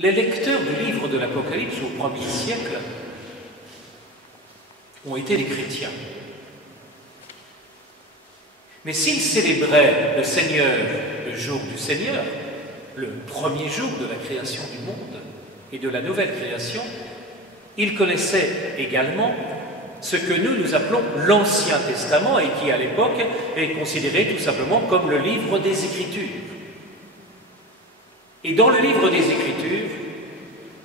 Les lecteurs du livre de l'Apocalypse au 1er siècle ont été les chrétiens. Mais s'ils célébraient le Seigneur, le jour du Seigneur, le premier jour de la création du monde et de la nouvelle création, ils connaissaient également ce que nous appelons l'Ancien Testament et qui, à l'époque, est considéré tout simplement comme le livre des Écritures. Et dans le livre des Écritures,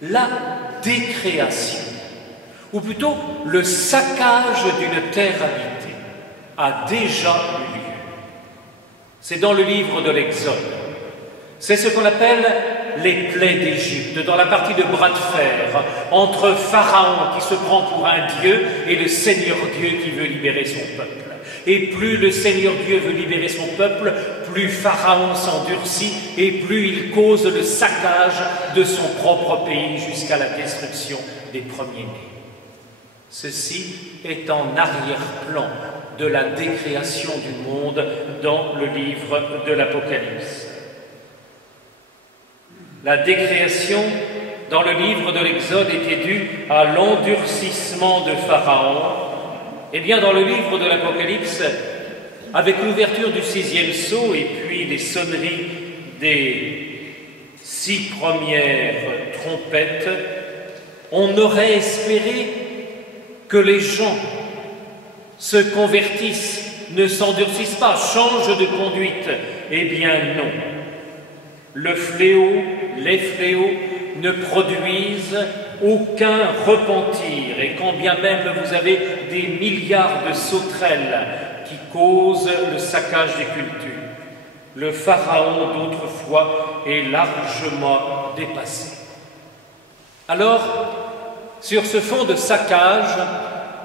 la décréation, ou plutôt le saccage d'une terre habitée, a déjà eu lieu. C'est dans le livre de l'Exode. C'est ce qu'on appelle les plaies d'Égypte, dans la partie de bras de fer entre Pharaon qui se prend pour un dieu et le Seigneur Dieu qui veut libérer son peuple. Et plus le Seigneur Dieu veut libérer son peuple, plus Pharaon s'endurcit et plus il cause le saccage de son propre pays jusqu'à la destruction des premiers-nés. Ceci est en arrière-plan de la décréation du monde dans le livre de l'Apocalypse. La décréation dans le livre de l'Exode était due à l'endurcissement de Pharaon. Eh bien, dans le livre de l'Apocalypse, avec l'ouverture du 6e sceau et puis les sonneries des 6 premières trompettes, on aurait espéré que les gens se convertissent, ne s'endurcissent pas, changent de conduite. Eh bien non. Le fléau, les fléaux ne produisent aucun repentir. Et quand bien même vous avez des milliards de sauterelles qui causent le saccage des cultures, le Pharaon d'autrefois est largement dépassé. Alors, sur ce fond de saccage,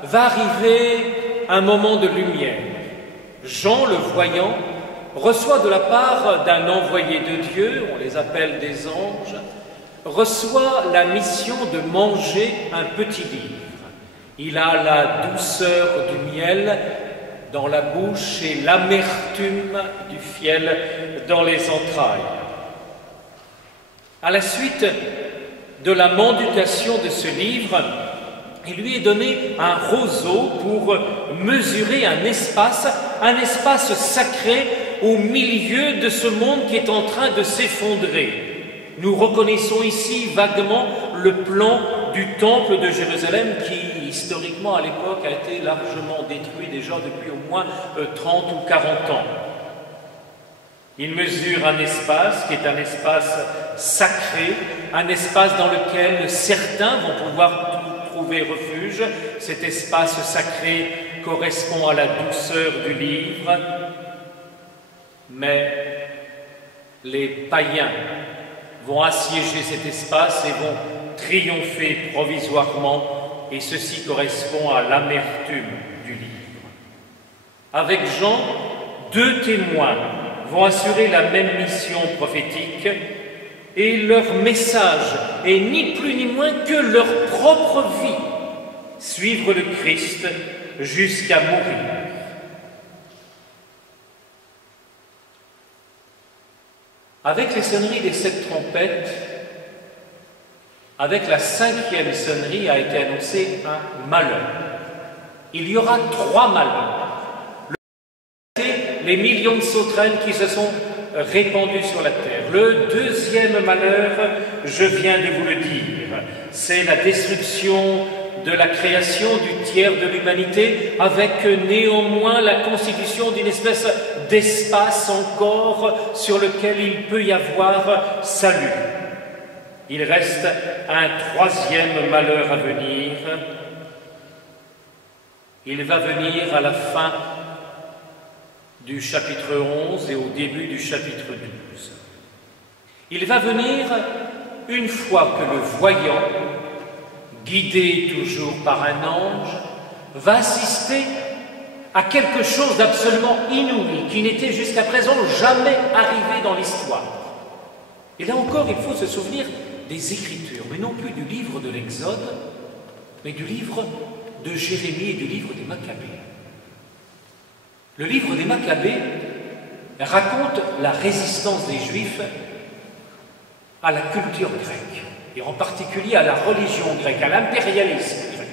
va arriver un moment de lumière. Jean, le voyant, reçoit de la part d'un envoyé de Dieu, on les appelle des anges, reçoit la mission de manger un petit livre. Il a la douceur du miel dans la bouche et l'amertume du fiel dans les entrailles. À la suite de la mendication de ce livre, il lui est donné un roseau pour mesurer un espace sacré au milieu de ce monde qui est en train de s'effondrer. Nous reconnaissons ici vaguement le plan du temple de Jérusalem qui, historiquement, à l'époque, a été largement détruit déjà depuis au moins 30 ou 40 ans. Il mesure un espace qui est un espace sacré, un espace dans lequel certains vont pouvoir trouver refuge. Cet espace sacré correspond à la douceur du livre, mais les païens vont assiéger cet espace et vont triompher provisoirement, et ceci correspond à l'amertume du livre. Avec Jean, 2 témoins vont assurer la même mission prophétique, et leur message est ni plus ni moins que leur propre vie, suivre le Christ jusqu'à mourir. Avec les sonneries des 7 trompettes, avec la 5e sonnerie a été annoncé un malheur. Il y aura 3 malheurs. Les millions de sauterelles qui se sont répandues sur la terre. Le 2e malheur, je viens de vous le dire, c'est la destruction de la création du tiers de l'humanité, avec néanmoins la constitution d'une espèce d'espace encore sur lequel il peut y avoir salut. Il reste un 3e malheur à venir. Il va venir à la fin du chapitre 11 et au début du chapitre 12. Il va venir une fois que le voyant, guidé toujours par un ange, va assister à quelque chose d'absolument inouï, qui n'était jusqu'à présent jamais arrivé dans l'histoire. Et là encore, il faut se souvenir des Écritures, mais non plus du livre de l'Exode, mais du livre de Jérémie et du livre des Maccabées. Le livre des Maccabées raconte la résistance des Juifs à la culture grecque, et en particulier à la religion grecque, à l'impérialisme grec.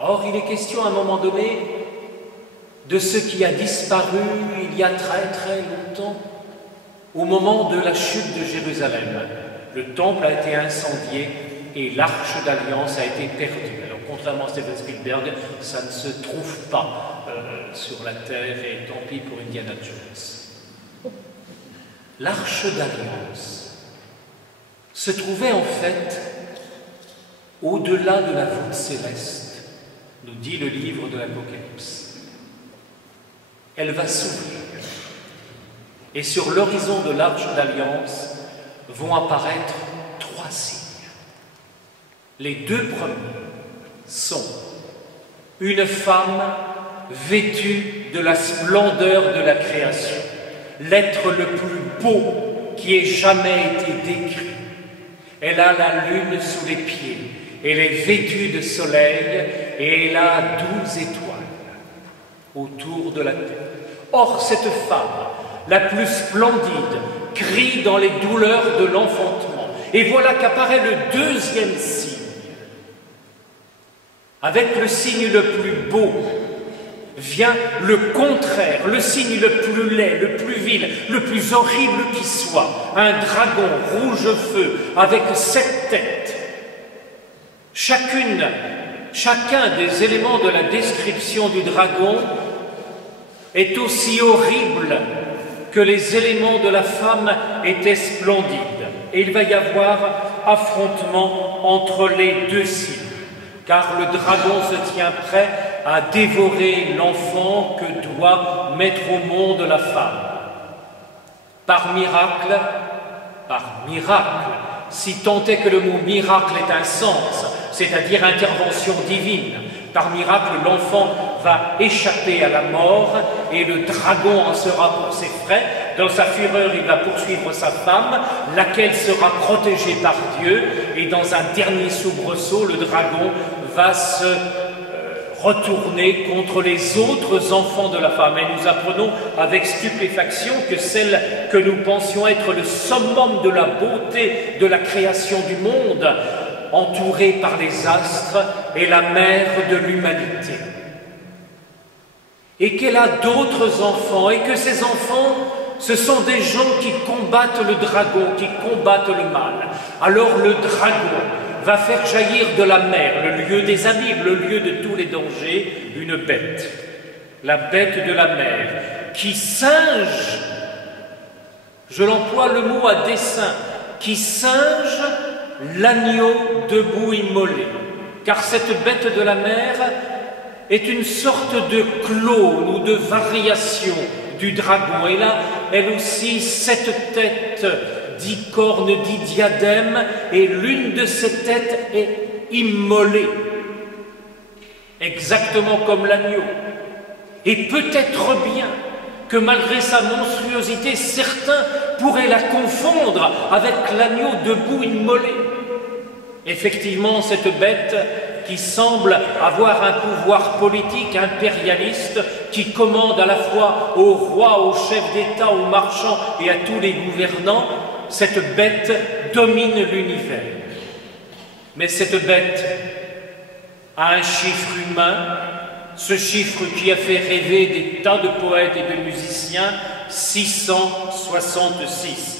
Or, il est question à un moment donné de ce qui a disparu il y a très très longtemps, au moment de la chute de Jérusalem. Le temple a été incendié et l'arche d'alliance a été perdue. Alors, contrairement à Steven Spielberg, ça ne se trouve pas sur la terre, et tant pis pour Indiana Jones. L'arche d'alliance se trouvait en fait au-delà de la voûte céleste, nous dit le livre de l'Apocalypse. Elle va s'ouvrir, et sur l'horizon de l'arche d'alliance vont apparaître 3 signes. Les 2 premiers sont une femme vêtue de la splendeur de la création, l'être le plus beau qui ait jamais été décrit. Elle a la lune sous les pieds, elle est vêtue de soleil et elle a 12 étoiles autour de la tête. Or, cette femme, la plus splendide, crie dans les douleurs de l'enfantement. Et voilà qu'apparaît le 2e signe. Avec le signe le plus beau, vient le contraire, le signe le plus laid, le plus vil, le plus horrible qui soit, un dragon rouge-feu avec 7 têtes. Chacun des éléments de la description du dragon est aussi horrible que les éléments de la femme étaient splendides. Et il va y avoir affrontement entre les 2 signes, car le dragon se tient prêt à dévorer l'enfant que doit mettre au monde la femme. Par miracle, si tant est que le mot miracle ait un sens, c'est-à-dire intervention divine, par miracle, l'enfant va échapper à la mort et le dragon en sera pour ses frais. Dans sa fureur, il va poursuivre sa femme, laquelle sera protégée par Dieu, et dans un dernier soubresaut, le dragon va se retourner contre les autres enfants de la femme. Et nous apprenons avec stupéfaction que celle que nous pensions être le summum de la beauté de la création du monde, entourée par les astres, est la mère de l'humanité. Et qu'elle a d'autres enfants, et que ces enfants, ce sont des gens qui combattent le dragon, qui combattent le mal. Alors le dragon va faire jaillir de la mer, le lieu des abîmes, le lieu de tous les dangers, une bête, la bête de la mer, qui singe, je l'emploie le mot à dessein, qui singe l'agneau debout immolé, car cette bête de la mer est une sorte de clone ou de variation du dragon. Et là, elle aussi, 7 têtes, 10 cornes, 10 diadèmes, et l'une de ces têtes est immolée, exactement comme l'agneau. Et peut-être bien que malgré sa monstruosité, certains pourraient la confondre avec l'agneau debout immolé. Effectivement, cette bête qui semble avoir un pouvoir politique impérialiste, qui commande à la fois aux rois, aux chefs d'État, aux marchands et à tous les gouvernants, cette bête domine l'univers. Mais cette bête a un chiffre humain, ce chiffre qui a fait rêver des tas de poètes et de musiciens, 666.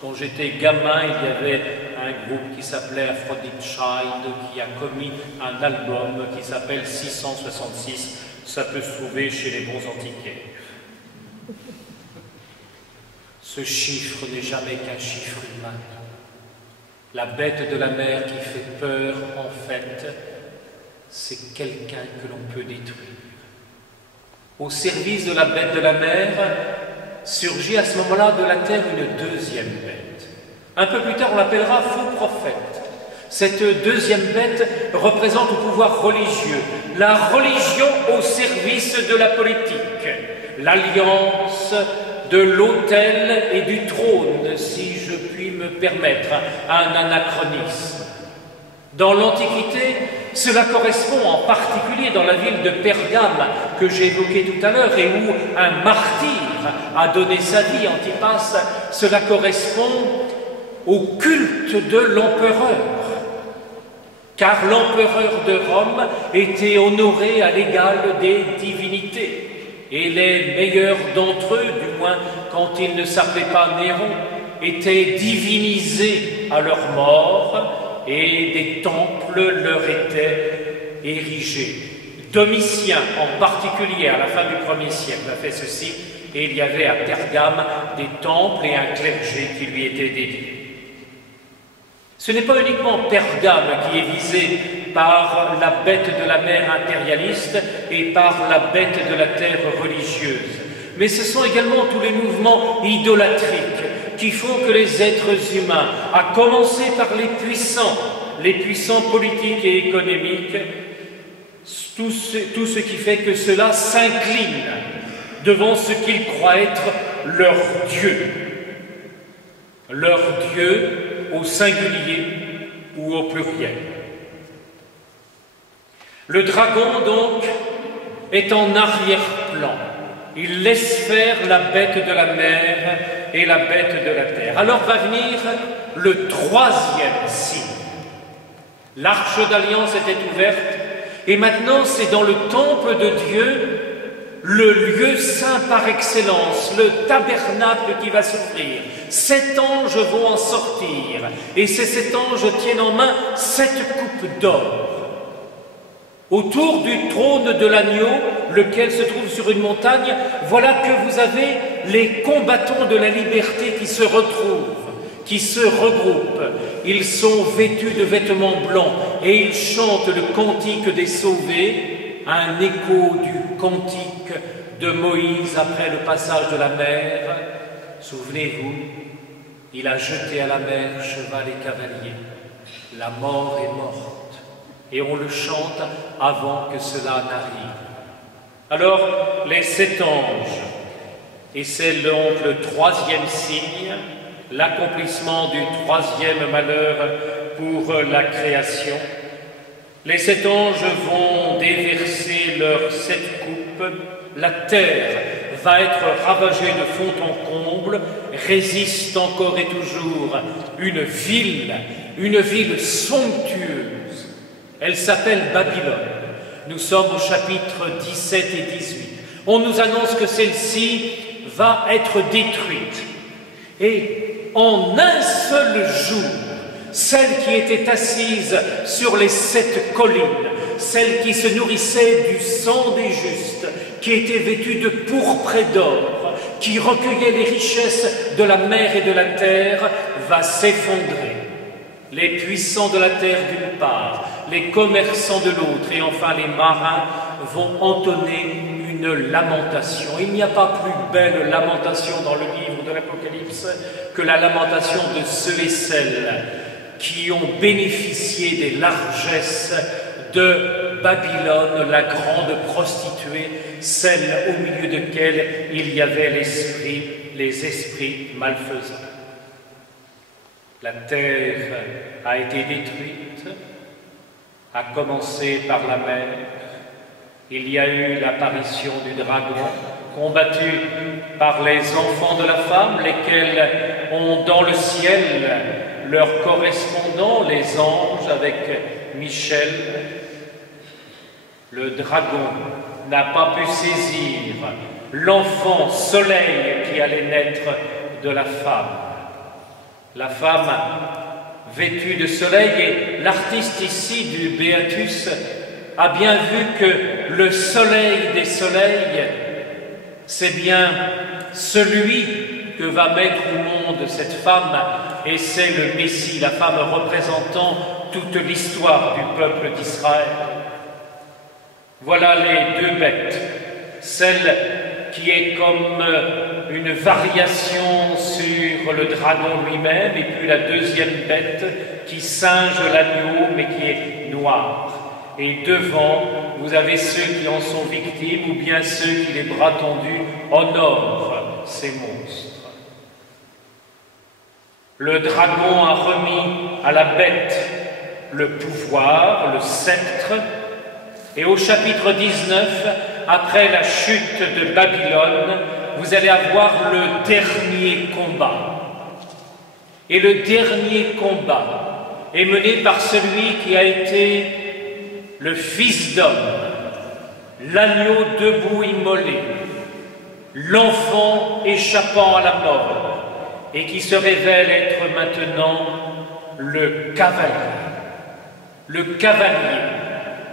Quand j'étais gamin, il y avait un groupe qui s'appelait Aphrodite Child, qui a commis un album qui s'appelle 666. Ça peut se trouver chez les bons antiquaires. Ce chiffre n'est jamais qu'un chiffre humain. La bête de la mer qui fait peur, en fait, c'est quelqu'un que l'on peut détruire. Au service de la bête de la mer, surgit à ce moment-là de la terre une deuxième bête. Un peu plus tard, on l'appellera faux prophète. Cette deuxième bête représente le pouvoir religieux, la religion au service de la politique, l'alliance de l'autel et du trône, si je puis me permettre un anachronisme. Dans l'Antiquité, cela correspond en particulier dans la ville de Pergame que j'ai évoquée tout à l'heure et où un martyr a donné sa vie, Antipas. Cela correspond au culte de l'empereur, car l'empereur de Rome était honoré à l'égal des divinités, et les meilleurs d'entre eux, du moins quand ils ne s'appelaient pas Néron, étaient divinisés à leur mort, et des temples leur étaient érigés. Domitien, en particulier, à la fin du 1er siècle, a fait ceci, et il y avait à Pergame des temples et un clergé qui lui était dédié. Ce n'est pas uniquement Pergame qui est visé par la bête de la mer impérialiste et par la bête de la terre religieuse, mais ce sont également tous les mouvements idolâtriques qui font que les êtres humains, à commencer par les puissants politiques et économiques, tout ce qui fait que cela s'incline devant ce qu'ils croient être leur Dieu au singulier ou au pluriel. Le dragon, donc, est en arrière-plan. Il laisse faire la bête de la mer et la bête de la terre. Alors va venir le troisième signe. L'arche d'alliance était ouverte, et maintenant c'est dans le temple de Dieu, le lieu saint par excellence, le tabernacle qui va s'ouvrir. 7 anges vont en sortir, et ces 7 anges tiennent en main 7 coupes d'or. Autour du trône de l'agneau, lequel se trouve sur une montagne, voilà que vous avez les combattants de la liberté qui se retrouvent, qui se regroupent. Ils sont vêtus de vêtements blancs et ils chantent le cantique des sauvés, un écho du cantique de Moïse après le passage de la mer. Souvenez-vous, il a jeté à la mer cheval et cavalier. La mort est morte. Et on le chante avant que cela n'arrive. Alors, les 7 anges, et c'est donc le troisième signe, l'accomplissement du troisième malheur pour la création. Les 7 anges vont déverser leurs 7 coupes, la terre va être ravagée de fond en comble, résiste encore et toujours une ville somptueuse. Elle s'appelle Babylone. Nous sommes au chapitre 17 et 18. On nous annonce que celle-ci va être détruite. Et en un seul jour, celle qui était assise sur les 7 collines, celle qui se nourrissait du sang des justes, qui était vêtue de pourpre et d'or, qui recueillait les richesses de la mer et de la terre, va s'effondrer. Les puissants de la terre d'une part, les commerçants de l'autre, et enfin les marins vont entonner une lamentation. Il n'y a pas plus belle lamentation dans le livre de l'Apocalypse que la lamentation de ceux et celles qui ont bénéficié des largesses de Babylone, la grande prostituée, celle au milieu de laquelle il y avait les esprits malfaisants. La terre a été détruite, à commencer par la mer. Il y a eu l'apparition du dragon, combattu par les enfants de la femme, lesquels ont dans le ciel leurs correspondants, les anges avec Michel. Le dragon n'a pas pu saisir l'enfant soleil qui allait naître de la femme. La femme vêtue de soleil, et l'artiste ici du Béatus a bien vu que le soleil des soleils, c'est bien celui que va mettre au monde cette femme, et c'est le Messie, la femme représentant toute l'histoire du peuple d'Israël. Voilà les 2 bêtes, celle qui est comme une variation sur le dragon lui-même, et puis la deuxième bête qui singe l'agneau mais qui est noire. Et devant, vous avez ceux qui en sont victimes, ou bien ceux qui, les bras tendus, honorent ces monstres. Le dragon a remis à la bête le pouvoir, le sceptre, et au chapitre 19, après la chute de Babylone, vous allez avoir le dernier combat. Et le dernier combat est mené par celui qui a été le Fils d'homme, l'agneau debout immolé, l'enfant échappant à la mort, et qui se révèle être maintenant le cavalier,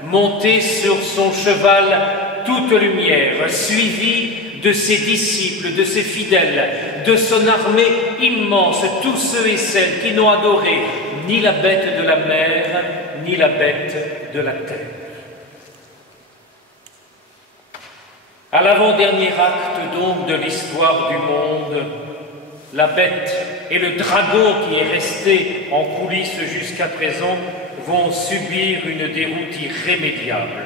monté sur son cheval toute lumière, suivi de ses disciples, de ses fidèles, de son armée immense, tous ceux et celles qui n'ont adoré ni la bête de la mer, ni la bête de la terre. À l'avant-dernier acte donc de l'histoire du monde, la bête et le dragon qui est resté en coulisses jusqu'à présent vont subir une déroute irrémédiable.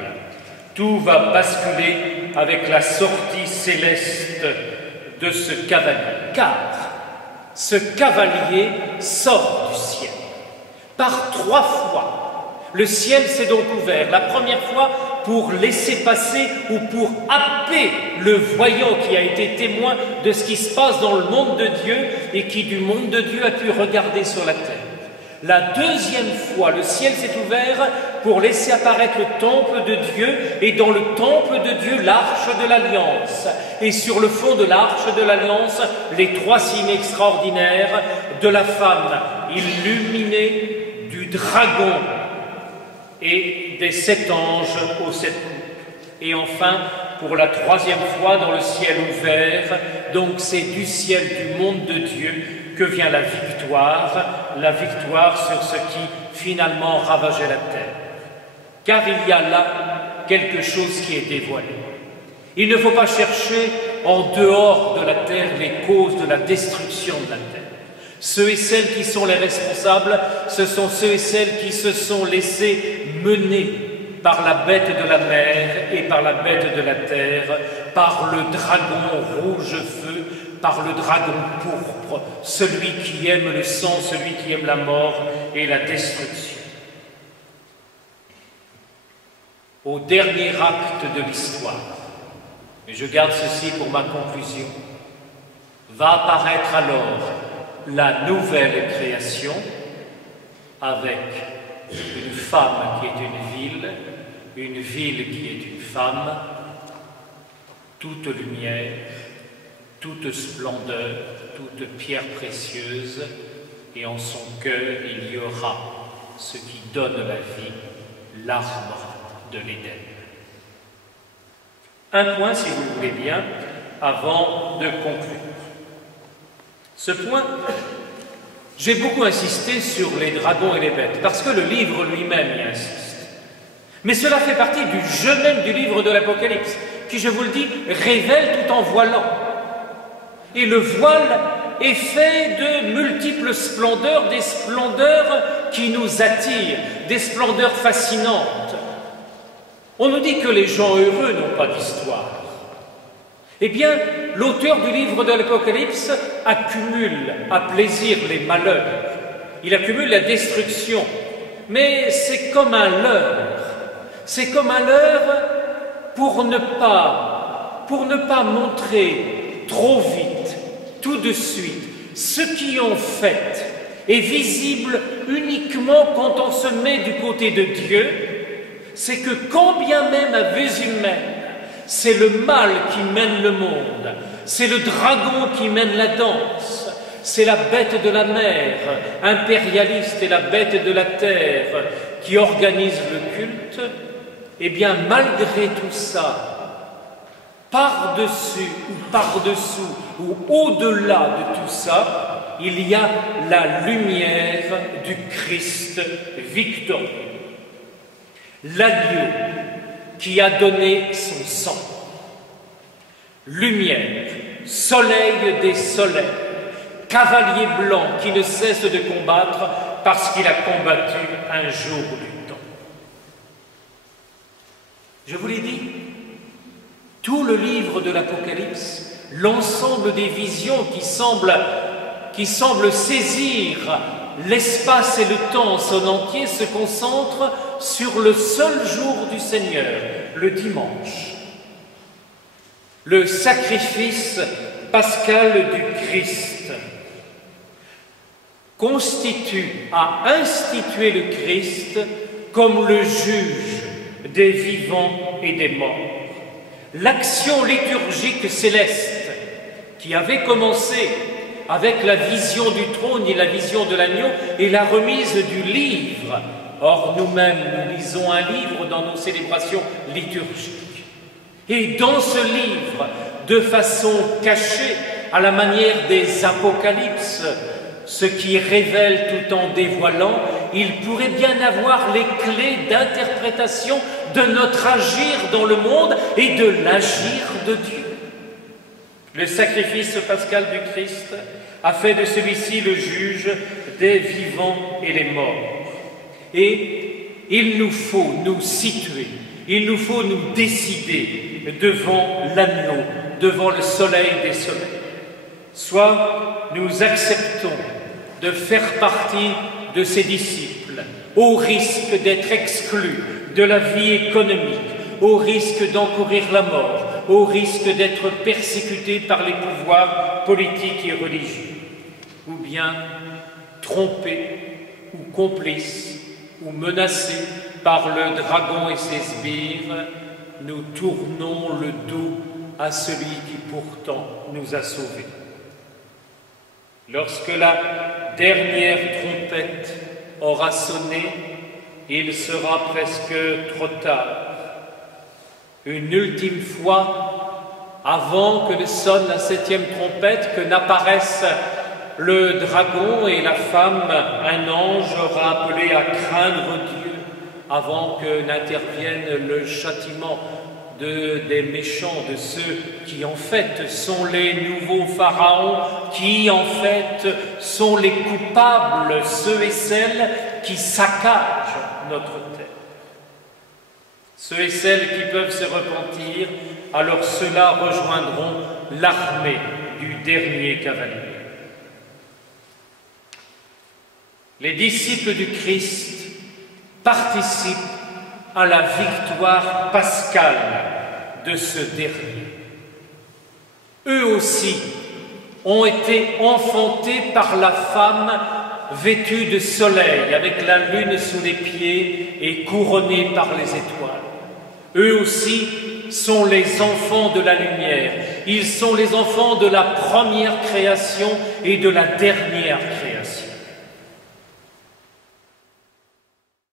Tout va basculer avec la sortie céleste de ce cavalier. Car ce cavalier sort du ciel. Par 3 fois, le ciel s'est donc ouvert. La première fois pour laisser passer ou pour happer le voyant qui a été témoin de ce qui se passe dans le monde de Dieu et qui du monde de Dieu a pu regarder sur la terre. La deuxième fois, le ciel s'est ouvert pour laisser apparaître le temple de Dieu et dans le temple de Dieu, l'arche de l'Alliance. Et sur le fond de l'arche de l'Alliance, les 3 signes extraordinaires de la femme illuminée, du dragon et des 7 anges aux 7 coupes. Et enfin, pour la 3e fois dans le ciel ouvert, donc c'est du ciel du monde de Dieu que vient la victoire sur ce qui finalement ravageait la terre. Car il y a là quelque chose qui est dévoilé. Il ne faut pas chercher en dehors de la terre les causes de la destruction de la terre. Ceux et celles qui sont les responsables, ce sont ceux et celles qui se sont laissés mener par la bête de la mer et par la bête de la terre, par le dragon rouge-feu, par le dragon pourpre, celui qui aime le sang, celui qui aime la mort et la destruction. Au dernier acte de l'histoire, et je garde ceci pour ma conclusion, va apparaître alors la nouvelle création avec une femme qui est une ville qui est une femme, toute lumière, toute splendeur, toute pierre précieuse, et en son cœur il y aura ce qui donne la vie, l'arbre de l'Éden. Un point, si vous voulez bien, avant de conclure. Ce point, j'ai beaucoup insisté sur les dragons et les bêtes, parce que le livre lui-même y insiste. Mais cela fait partie du jeu même du livre de l'Apocalypse, qui, je vous le dis, révèle tout en voilant. Et le voile est fait de multiples splendeurs, des splendeurs qui nous attirent, des splendeurs fascinantes. On nous dit que les gens heureux n'ont pas d'histoire. Eh bien, l'auteur du livre de l'Apocalypse accumule à plaisir les malheurs. Il accumule la destruction. Mais c'est comme un leurre. C'est comme un leurre pour ne pas montrer trop vite, tout de suite, ce qui en fait est visible uniquement quand on se met du côté de Dieu. C'est que quand bien même à vue humaine, c'est le mal qui mène le monde, c'est le dragon qui mène la danse, c'est la bête de la mer, impérialiste, et la bête de la terre qui organise le culte. Eh bien, malgré tout ça, par-dessus ou par-dessous ou au-delà de tout ça, il y a la lumière du Christ victorieux. L'agneau qui a donné son sang. Lumière, soleil des soleils, cavalier blanc qui ne cesse de combattre parce qu'il a combattu un jour du temps. Je vous l'ai dit, tout le livre de l'Apocalypse, l'ensemble des visions qui semblent saisir l'espace et le temps en son entier se concentrent sur le seul jour du Seigneur, le dimanche. Le sacrifice pascal du Christ, a institué le Christ comme le juge des vivants et des morts. L'action liturgique céleste qui avait commencé avec la vision du trône et la vision de l'agneau et la remise du livre. Or, nous-mêmes, nous lisons un livre dans nos célébrations liturgiques. Et dans ce livre, de façon cachée, à la manière des apocalypses, ce qui révèle tout en dévoilant, il pourrait bien avoir les clés d'interprétation de notre agir dans le monde et de l'agir de Dieu. Le sacrifice pascal du Christ a fait de celui-ci le juge des vivants et des morts. Et il nous faut nous situer, il nous faut nous décider devant l'agneau, devant le soleil des soleils. Soit nous acceptons de faire partie de ses disciples, au risque d'être exclus de la vie économique, au risque d'encourir la mort, au risque d'être persécutés par les pouvoirs politiques et religieux, ou bien trompés ou complices ou menacés par le dragon et ses sbires, nous tournons le dos à celui qui pourtant nous a sauvés. Lorsque la dernière trompette aura sonné, il sera presque trop tard. Une ultime fois, avant que ne sonne la 7e trompette, que n'apparaisse le dragon et la femme, un ange aura appelé à craindre Dieu avant que n'intervienne le châtiment des méchants, de ceux qui en fait sont les nouveaux pharaons, qui en fait sont les coupables, ceux et celles qui saccagent notre terre. Ceux et celles qui peuvent se repentir, alors ceux-là rejoindront l'armée du dernier cavalier. Les disciples du Christ participent à la victoire pascale de ce dernier. Eux aussi ont été enfantés par la femme vêtue de soleil, avec la lune sous les pieds et couronnée par les étoiles. Eux aussi sont les enfants de la lumière. Ils sont les enfants de la première création et de la dernière création.